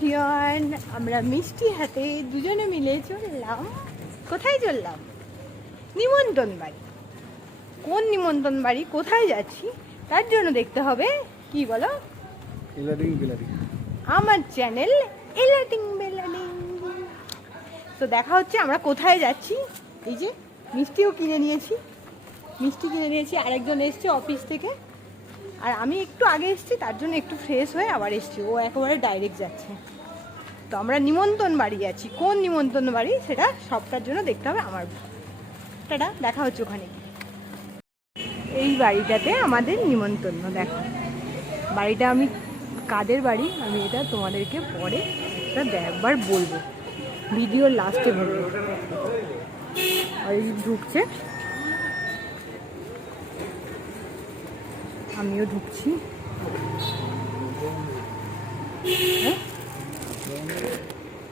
Everyone আমরা মিষ্টি হাতে দুজনে মিলে চললাম। কোথায় চললাম? নিমন্ত্রণ বাড়ি। কোন নিমন্ত্রণ বাড়ি? কোথায় যাচ্ছি? তার জন্য দেখতে হবে। কি বলো? আমার চ্যানেল এলাটিং বেলাটিং তো দেখা হচ্ছে আমরা কোথায় যাচ্ছি? এই যে মিষ্টিও কিনে নিয়েছি। মিষ্টি কিনে নিয়েছি। আরেকজন এসছে অফিস থেকে। আর আমি একটু আগে এসেছি, তার জন্য একটু ফ্রেশ হয়ে আবার এসছি। ও একেবারে ডাইরেক্ট যাচ্ছে। তো আমরা নিমন্ত্রণ বাড়ি যাচ্ছি কোন নিমন্ত্রণ বাড়ি? সেটা সবটার জন্য দেখতে হবে আমার টাটা, দেখা হচ্ছে ওখানে এই বাড়িটাতে আমাদের নিমন্ত্রণ, দেখো। বাড়িটা আমি, কাদের বাড়ি? আমি এটা তোমাদেরকে পরে একটা একবার বলব। ভিডিওর লাস্টে বলব। ঢুকছে। আমিও ঢুকছি?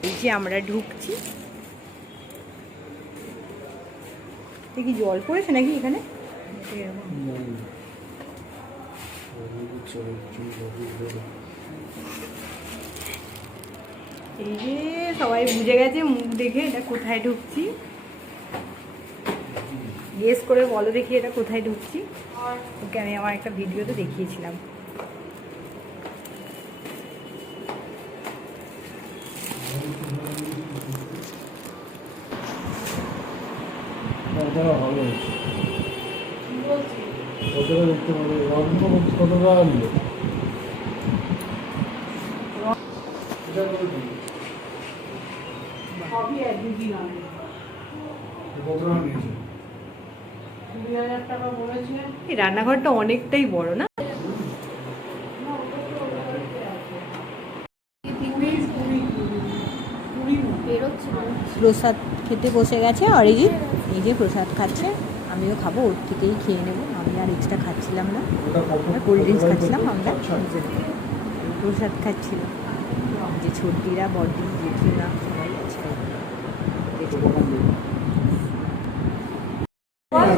এই যে আমরা ঢুকছি। কি জল পড়েছে নাকি এখানে? এই যে সবাই বুঝে গেছে, মুখ দেখে এটা কোথায় ঢুকছি। গেস করে বলো দেখি এটা কোথায় ঢুকছি। ওকে আমি আমার একটা ভিডিওতে দেখিয়েছিলাম। কতটা ভালো হয়েছে কতটা দেখতে পাবে? কতটা কতটা নিয়েছে দুই হাজার টাকা বলেছে এই রান্নাঘরটা অনেকটাই বড় না? প্রসাদ খেতে বসে গেছে অরিজিৎ। এই যে প্রসাদ খাচ্ছে আমিও খাব ওর থেকেই খেয়ে নেব। আমি আর এক্সট্রা খাচ্ছিলাম না। ওটা কোল্ড ড্রিঙ্কস খাচ্ছিলাম আমরা আচ্ছা। প্রসাদ খাচ্ছিলাম যে ছোটিরা বডি জেঠিরা সবাই আছে কত টাকা নিল? আরও বলুন পারবে।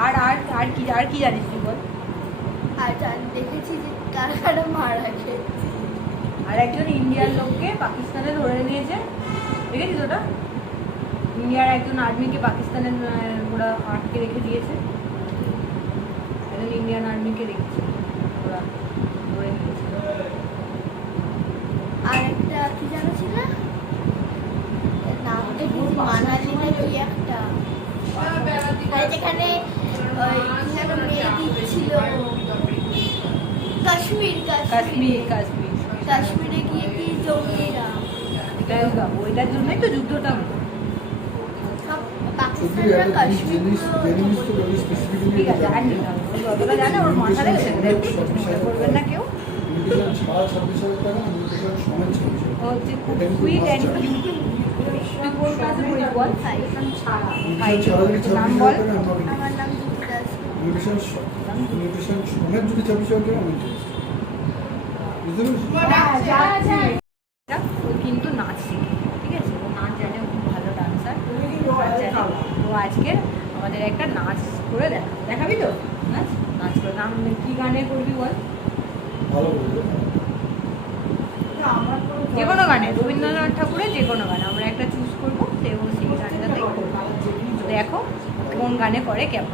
আর আর আর কি আর কি জানিস তুই বল? আর দেখেছি যে কারা কারা মারা গেছে। আর একজন ইন্ডিয়ার লোককে পাকিস্তানে ধরে নিয়েছে। দেখেছিস ওটা? ইন্ডিয়ার একজন আর্মিকে পাকিস্তানের ওরা আটকে রেখে দিয়েছে। একজন ইন্ডিয়ান আর্মিকে রেখেছে ওরা ধরে নিয়েছে আর একটা কি জানো ছিল এর নাম দেখেছি মানালি না কি একটা আর যেখানে ওই কি যেন মেয়ে দিচ্ছিল কাশ্মীর কাশ্মীর গিয়ে কি জঙ্গিরা ওইটার জন্যই তো যুদ্ধটা হলো ঠিক আছে আর নিতে হবে। ও যতটা জানে ওর মনে করবেন না কেউ হচ্ছে অ্যান্ড নাম বল আমরা নাম ইনভিটেশন সমেত যদি ছাব্বিশ হাজার টাকা আমি interested। বুঝতে পেরেছি ও কিন্তু নাচ শেখে ঠিক আছে? ও নাচ জানে ও খুব ভালো ডান্সার তো আজকে আমাদের একটা নাচ করে দেখা দেখাবি তো? নাচ? নাচ করে নাম কি গানে করবি বল? যে কোনো গানে রবীন্দ্রনাথ ঠাকুরের যে কোনো গানে আমরা একটা চুজ করব এবং সেই গানটাতে করব দেখো কোন গানে করে কেমন।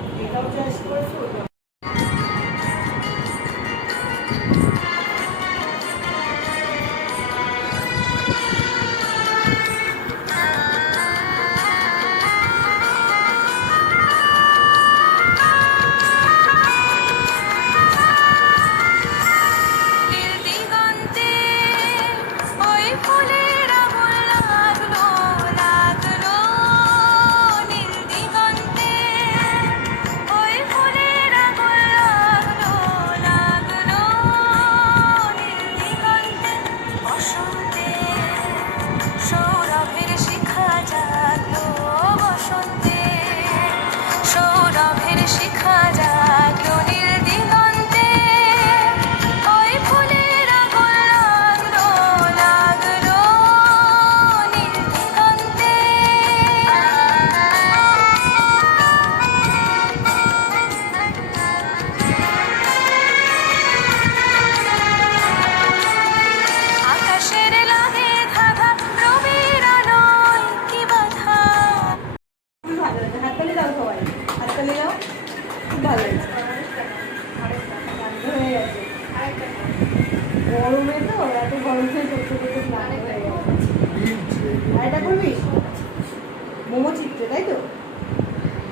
মোমো তাই তো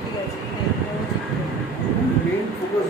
ঠিক আছে। মেন ফোকাস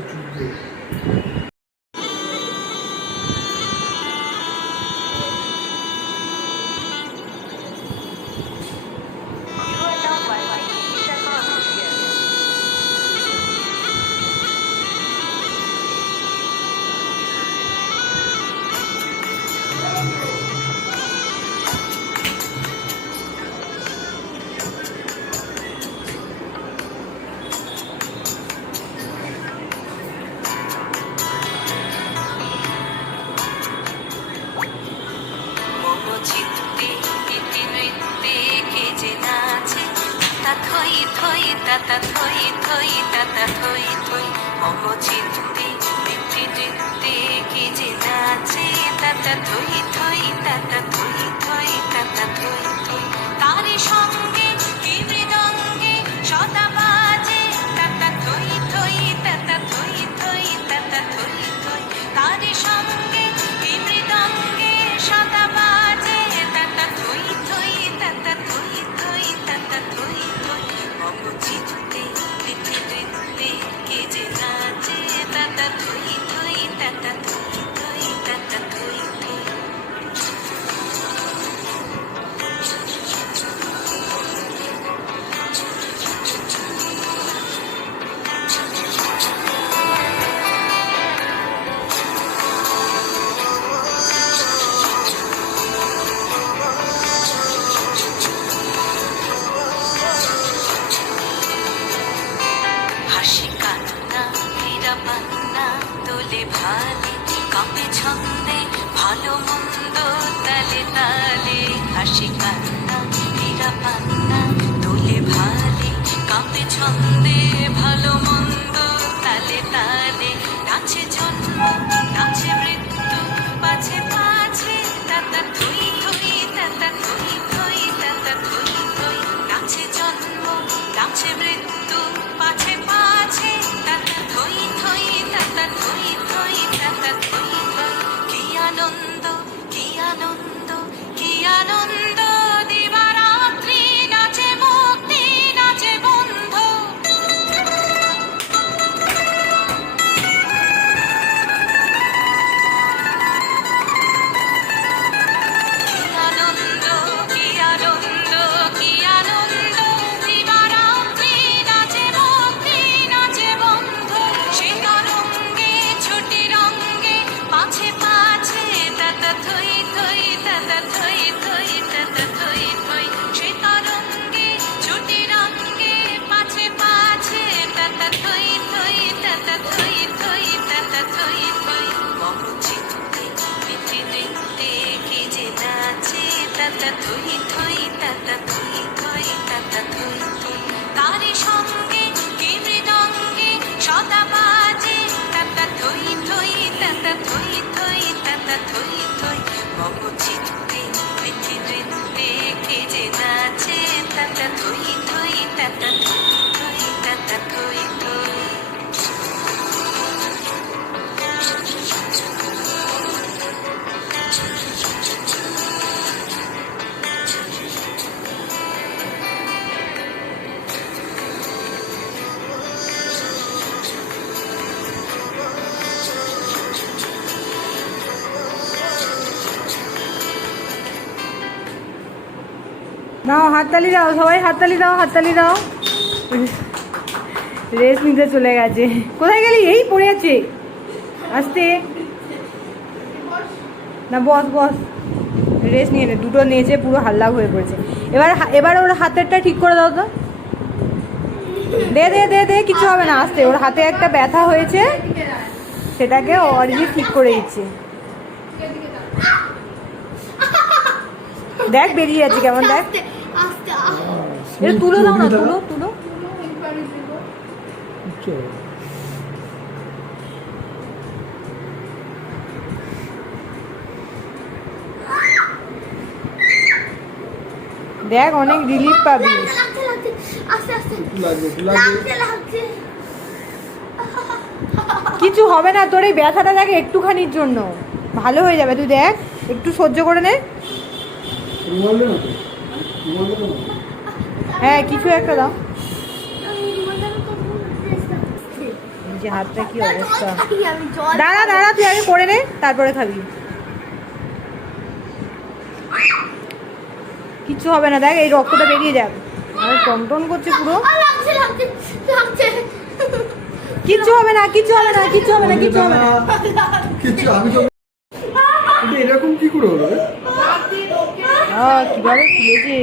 তাতা থই থই তাতা থই থই তাতা থই থই তারি সঙ্গে কি মৃদঙ্গে সদা বাজে তাতা থই থই তাতা থই থই তাতা থই থই মম চিত্তে নৃত্যে কে যে নাচে তাতা থই থই তাতা নাও, হাততালি দাও, সবাই হাততালি দাও হাততালি দাও। রেস নিতে চলে গেছে। কোথায় গেলি? এই পড়ে আছে। আসতে। না, বস বস। রেস নিয়ে নে, দুটো নিয়েছে, পুরো হাল্লা হয়ে পড়েছে। এবার এবার ওর হাতেরটা ঠিক করে দাও তো। দে দে দে দে কিছু হবে না, আসতে। ওর হাতে একটা ব্যথা হয়েছে, সেটাকে অরিজি ঠিক করে দিচ্ছে। দেখ, বেরিয়ে যাচ্ছে কেমন, দেখ। এটা দাও না, তুলো তুলো। দেখ, অনেক রিলিফ পাবি। কিছু হবে না, তোর এই ব্যথাটা দেখ একটুখানির জন্য। ভালো হয়ে যাবে, তুই দেখ, একটু সহ্য করে নে। হ্যাঁ কিছু একটা দাও। যে হাতটা কি অবস্থা? দাঁড়া দাঁড়া, তুই আগে করে নে, তারপরে খাবি। কিচ্ছু হবে না, দেখ, এই রক্তটা বেরিয়ে যাবে আর, টনটন করছে পুরো। কিচ্ছু হবে না, কিচ্ছু হবে না, কিচ্ছু হবে না, কিচ্ছু হবে না কিচ্ছু আমি তো এটা এরকম কি করে হলো রে? কীভাবে খুলেছে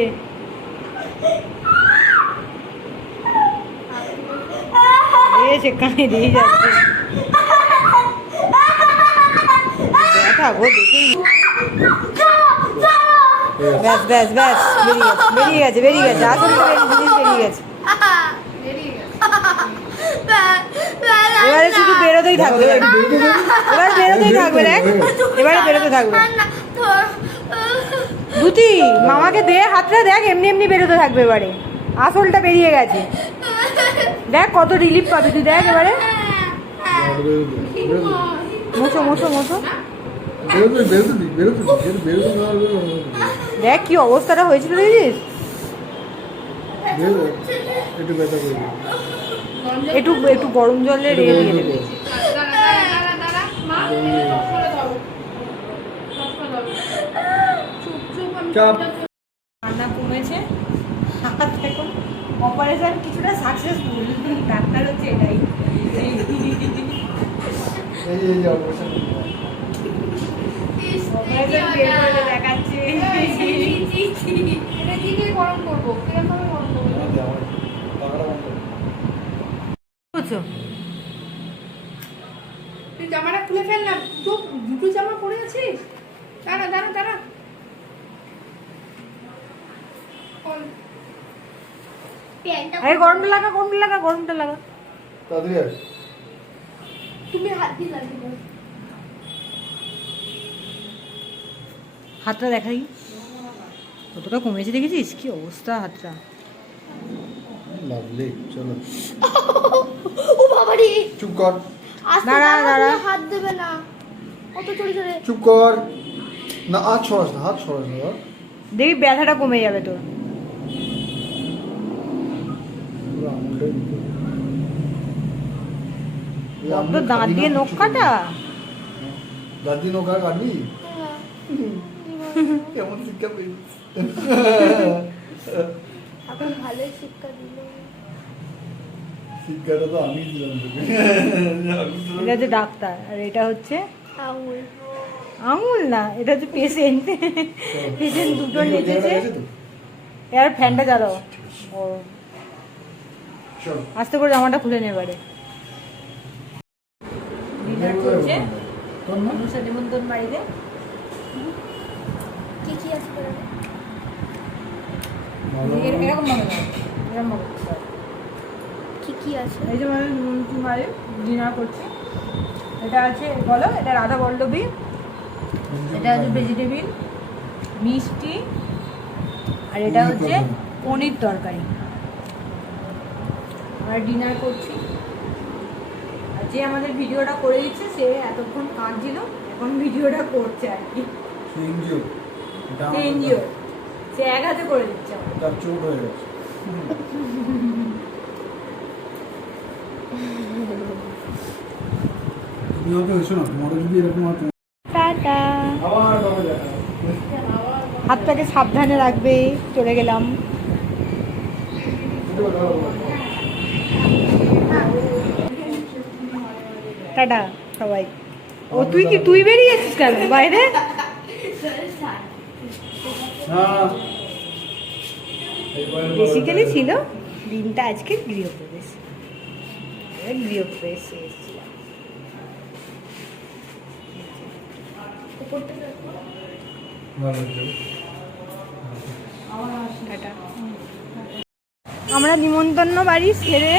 ব্যাস ব্যাস ব্যাস, বেরিয়ে গেছে বেরিয়ে গেছে বেরিয়ে গেছে বেরিয়ে গেছে। এবারে শুধু বেরোতেই থাকবে। এবার বেরোতেই থাকবে, দেখ। এবারে বেরোতে থাকবে। দুতি মামাকে দে হাতটা দেখ এমনি এমনি বেরোতে থাকবে এবারে। আসলটা বেরিয়ে গেছে। দেখ কত রিলিফ পাবে তুই দেখ এবারে। পারলে বেরোতে দিক। দেখ কি অবস্থাটা হয়েছিল দেখেছিস একটু। একটু গরম জলে রেগে দিয়ে দেবে দাও। গরম করে দাও। চাপ ঠান্ডা কমেছে। হাত এখন অপারেশন কিছুটা সাকসেসফুল ডাক্তার হচ্ছে এটাই। এই যে অপারেশন দেখাচ্ছে এটা গরম করব কীরকম ভাবে গরম করব তুই জামাটা খুলে ফেল না। দুটো দুটো জামা পরে আছিস? দাঁড়া দাঁড়া দাঁড়া খোল। আরে গরমটা লাগা গরমটা লাগা গরমটা লাগা। তাড়াতাড়ি আস তুমি হাত দিয়ে লাগিয়ে হাতটা দেখাই। কতটা কমেছে দেখেছিস? কি অবস্থা হাতটা? লাভলি চলো। ও বাবা রে চুপ কর। দাঁড়া, দাঁড়া হাত দেবে না। অত চড়ে চড়ে চুপ কর। না হাত না হাত ছড়াস না। দেখি ব্যথাটা কমে যাবে তোর পুরো আঙুলটাই দিতে হবে। এই দাঁত দিয়ে নখ কাটা? দাঁত দিয়ে নখ কাটবি? কেমন শিক্ষা পেয়েছিস এখন ভালোই শিক্ষা দিল। শিক্ষাটা তো আমি দিলাম তোকে। এটা হচ্ছে ডাক্তার আর এটা হচ্ছে আঙুল। আঙুল না এটা হচ্ছে পেশেন্ট পেশেন্ট দুটো নেচেছে। গেছে ফ্যানটা চালাও আস্তে করে জামাটা খুলে নে এবারে। ডিনার করছে তোর না? অনুষা নিমন্ত্রণ বাড়িতে। কি কি আছে বলো? ভালো। এরকম ভাবে এরকম ভাবে কি কি আছে? এই যে মানে নিমন্ত্রণ বাড়ি ডিনার করছে। এটা আছে বলো এটা রাধা বল্লভী এটা হচ্ছে ভেজিটেবিল মিষ্টি আর এটা পনির হচ্ছে তরকারি। পনির তরকারি। আমরা ডিনার করছি। আর যে আমাদের ভিডিওটা করে দিচ্ছে সে এতক্ষণ কাঁদছিল এখন ভিডিওটা করছে আর কি। এনজিও এনজিও সে এক হাতে করে দিচ্ছে তার চোট হয়ে গেছে। তুমি হয়তো এসো না তোমারও যদি এরকম হতো টাটা। আবার কবে দেখা হবে? হাতটাকে সাবধানে রাখবে চলে গেলাম। টাটা, সবাই। ও, তুই কি, তুই বেরিয়ে যাচ্ছিস কেন? বাইরে? বেসিক্যালি ছিল দিনটা আজকে গৃহপ্রবেশ। গৃহপ্রবেশে আমরা নিমন্ত্রণ বাড়ি ছেড়ে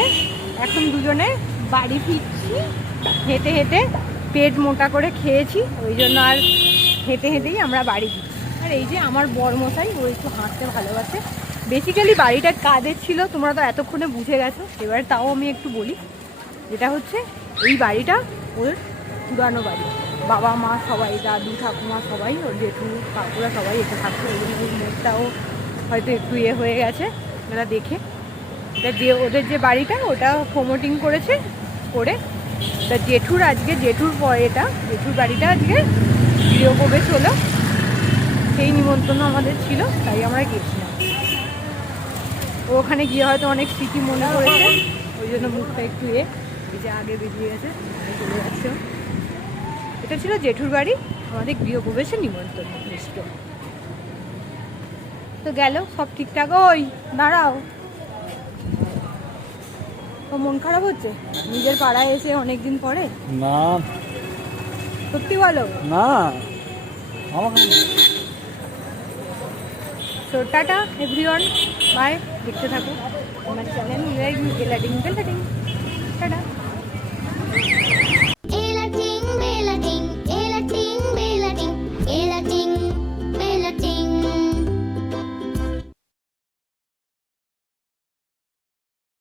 এখন দুজনে বাড়ি ফিরছি। হেঁটে হেঁটে পেট মোটা করে খেয়েছি, ওই জন্য আর হেঁটে হেঁটেই আমরা বাড়ি দিই আর এই যে আমার বরমশাই, ও একটু হাঁটতে ভালোবাসে। বেসিক্যালি বাড়িটা কাদের ছিল তোমরা তো এতক্ষণে বুঝে গেছো, এবার তাও আমি একটু বলি। যেটা হচ্ছে, এই বাড়িটা ওর পুরানো বাড়ি। বাবা মা সবাই, দাদু, ঠাকুমা সবাই, ওর জেঠু, কাকুরা সবাই এসে থাকতো ওই জন্য ওই মোড়টাও হয়তো একটু ইয়ে হয়ে গেছে, ওরা দেখে। তা যে ওদের যে বাড়িটা, ওটা প্রমোটিং করেছে, করে তা জেঠুর আজকে, জেঠুর পরে এটা, জেঠুর বাড়িটা আজকে গৃহপ্রবেশ হলো। সেই নিমন্ত্রণ আমাদের ছিল, তাই আমরা গেছিলাম। ওখানে গিয়ে হয়তো অনেক স্মৃতি মনে করেছে, ওই জন্য মুখটা একটু এ, এই যে আগে বেরিয়ে গেছে চলে যাচ্ছে এটা ছিল জেঠুর বাড়ি, আমাদের গৃহপ্রবেশের নিমন্ত্রণ তো গেল, সব ঠিকঠাক? ওই, দাঁড়াও। ও মন খারাপ হচ্ছে? নিজের পাড়ায় এসে অনেক দিন পরে? না। সত্যি বলো? না। আমাকে তো টাটা এভরিওয়ান বাই দেখতে থাকো। আমার চ্যানেল ইউ আই ইউ গেলাডিং গেলাডিং টাটা।